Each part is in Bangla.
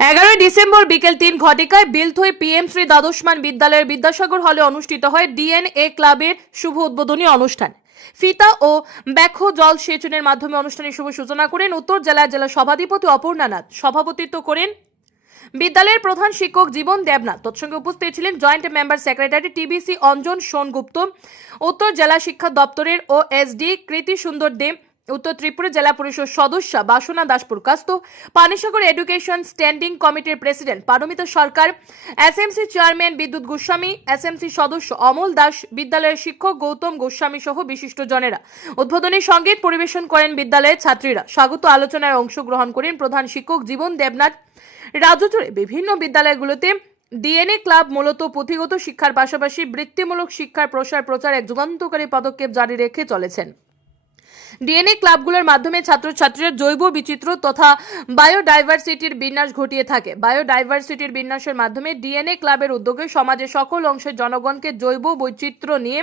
এগারোই ডিসেম্বর বিকেল তিন ঘটিকায় বেলথই পিএম শ্রী দ্বাদশমান বিদ্যালয়ের বিদ্যাসাগর হলে অনুষ্ঠিত হয় ডিএনএ ক্লাবের শুভ উদ্বোধনী অনুষ্ঠান। ফিতা ও ব্যাখ্য জল সেচনের মাধ্যমে অনুষ্ঠানের শুভ সূচনা করেন উত্তর জেলার জেলা সভাধিপতি অপর্ণা নাথ। সভাপতিত্ব করেন বিদ্যালয়ের প্রধান শিক্ষক জীবন দেবনাথ। তৎসঙ্গে উপস্থিত ছিলেন joint member secretary TBC Anjan Sengupta. উত্তর জেলা শিক্ষা দপ্তরের ও এসডি কৃতি সুন্দর দেব। উত্তর ত্রিপুরা জেলা পরিষদ সদস্য বাসনা দাসপুর কাস্ত, পানিসাগর এডুকেশন স্ট্যান্ডিং কমিটির president Paramita Sarkar, SMC chairman Bidyut Goswami, SMC সদস্য অমল দাস, বিদ্যালয়ের শিক্ষক গৌতম গোস্বামী সহ বিশিষ্ট জনেরা। উদ্বোধনী সংগীত পরিবেশন করেন বিদ্যালয়ের ছাত্রীরা। স্বাগত আলোচনায় অংশগ্রহণ করেন প্রধান শিক্ষক জীবন দেবনাথ। রাজ্য জুড়ে বিভিন্ন বিদ্যালয়গুলোতে ডিএনএ ক্লাব মূলত পুঁথিগত শিক্ষার পাশাপাশি বৃত্তিমূলক শিক্ষার প্রসার প্রচার এক যুগান্তকারী পদক্ষেপ জারি রেখে চলেছেন। ডিএনএ ক্লাবগুলোর মাধ্যমে ছাত্রছাত্রীরা জৈব বিচিত্র তথা বায়োডাইভার্সিটির বিন্যাস ঘটিয়ে থাকে। বায়োডাইভার্সিটির বিন্যাসের মাধ্যমে ডিএনএ ক্লাবের উদ্যোগে সমাজের সকল অংশের জনগণকে জৈব বৈচিত্র্য নিয়ে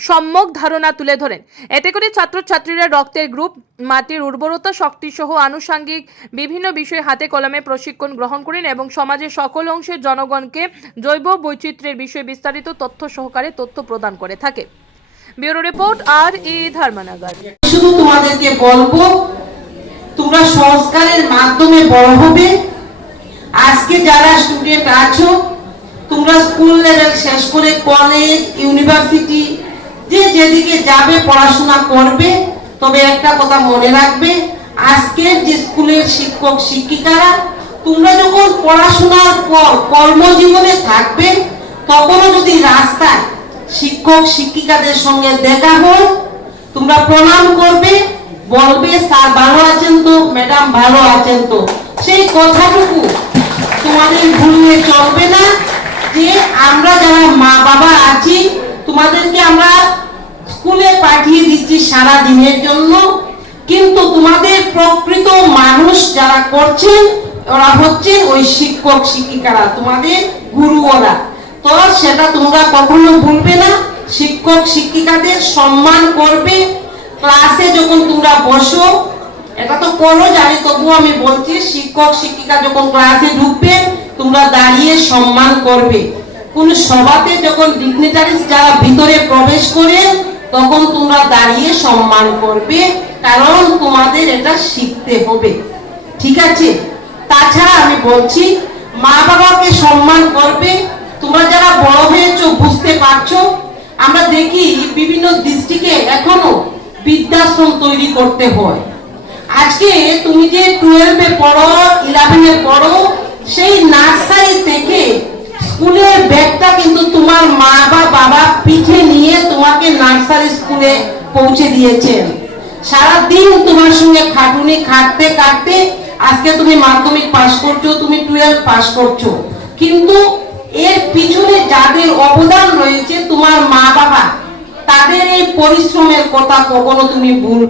সম্যক ধারণা তুলে ধরেন। এতে করে ছাত্রছাত্রীরা রক্তের গ্রুপ, মাটির উর্বরতা শক্তি সহ আনুষাঙ্গিক বিভিন্ন বিষয়ে হাতে কলমে প্রশিক্ষণ গ্রহণ করেন এবং সমাজের সকল অংশের জনগণকে জৈব বৈচিত্র্যের বিষয়ে বিস্তারিত তথ্য সহকারে তথ্য প্রদান করে থাকে। ব্যুরো রিপোর্ট আর ই ধর্মনগর। শুধু তোমাদেরকে বলব, তোমরা সংস্কারের মাধ্যমে বড় হবে। আজকে যারা স্টুডেন্ট আছো, তোমরা স্কুল লেভেল শেষ করে কলেজ ইউনিভার্সিটি যে যেদিকে যাবে, পড়াশোনা করবে। তবে একটা কথা মনে রাখবে, আজকের যে স্কুলের শিক্ষক, শিক্ষিকারা, তোমরা যখন পড়াশোনার পর কর্মজীবনে থাকবে, তখনও যদি রাস্তায় শিক্ষক শিক্ষিকাদের সঙ্গে দেখা হয় তোমরা প্রণাম করবে। বলবে, স্যার ভালো আছেন তো? ম্যাডাম ভালো আছেন তো? সেই কথাটুকু তোমাদের ভুলিয়ে চলবে না যে আমরা যারা মা বাবা আছি, তোমাদেরকে আমরা স্কুলে পাঠিয়ে দিচ্ছি সারা দিনের জন্য। কিন্তু তোমাদের প্রকৃত মানুষ যারা করছেন, ওরা হচ্ছে ওই শিক্ষক শিক্ষিকারা, তোমাদের গুরুওরা তো সেটা তোমরা কখনো ভুলবে না। শিক্ষক, শিক্ষিকাদের সম্মান করবে। ক্লাসে যখন তোমরা বসো, এটা তো করো জানি, তবুও আমি বলছি, শিক্ষক, শিক্ষিকা যখন ক্লাসে ঢুকবে, তোমরা দাঁড়িয়ে সম্মান করবে। কোন সভাতে যখন ডিগনিটারিজ যারা ভিতরে প্রবেশ করে, তখন তোমরা দাঁড়িয়ে সম্মান করবে, কারণ তোমাদের এটা শিখতে হবে। ঠিক আছে? তাছাড়া আমি বলছি মা বাবাকে সম্মান করবে তোমরা যারা বড় হয়েছো বুঝতে পারছ আমরা দেখি বিভিন্ন ডিস্ট্রিক্টে এখনও বৃদ্ধাশ্রম তৈরি করতে হয়। আজকে তুমি যে টুয়েলভে পড়ো ইলেভেনে পড়ো, সেই নার্সারি থেকে স্কুলের ব্যাগটা কিন্তু তোমার মা বা বাবা পিঠে নিয়ে তোমাকে নার্সারি স্কুলে পৌঁছে দিয়েছেন। সারাদিন তোমার সঙ্গে খাটুনি খাটতে খাটতে আজকে তুমি মাধ্যমিক পাশ করছ, তুমি টুয়েলভ পাশ করছ। কিন্তু এর পিছনে যাদের অবদান রয়েছে তোমার মা বাবা তাদের এই পরিশ্রমের কথা কখনো তুমি ভুলবে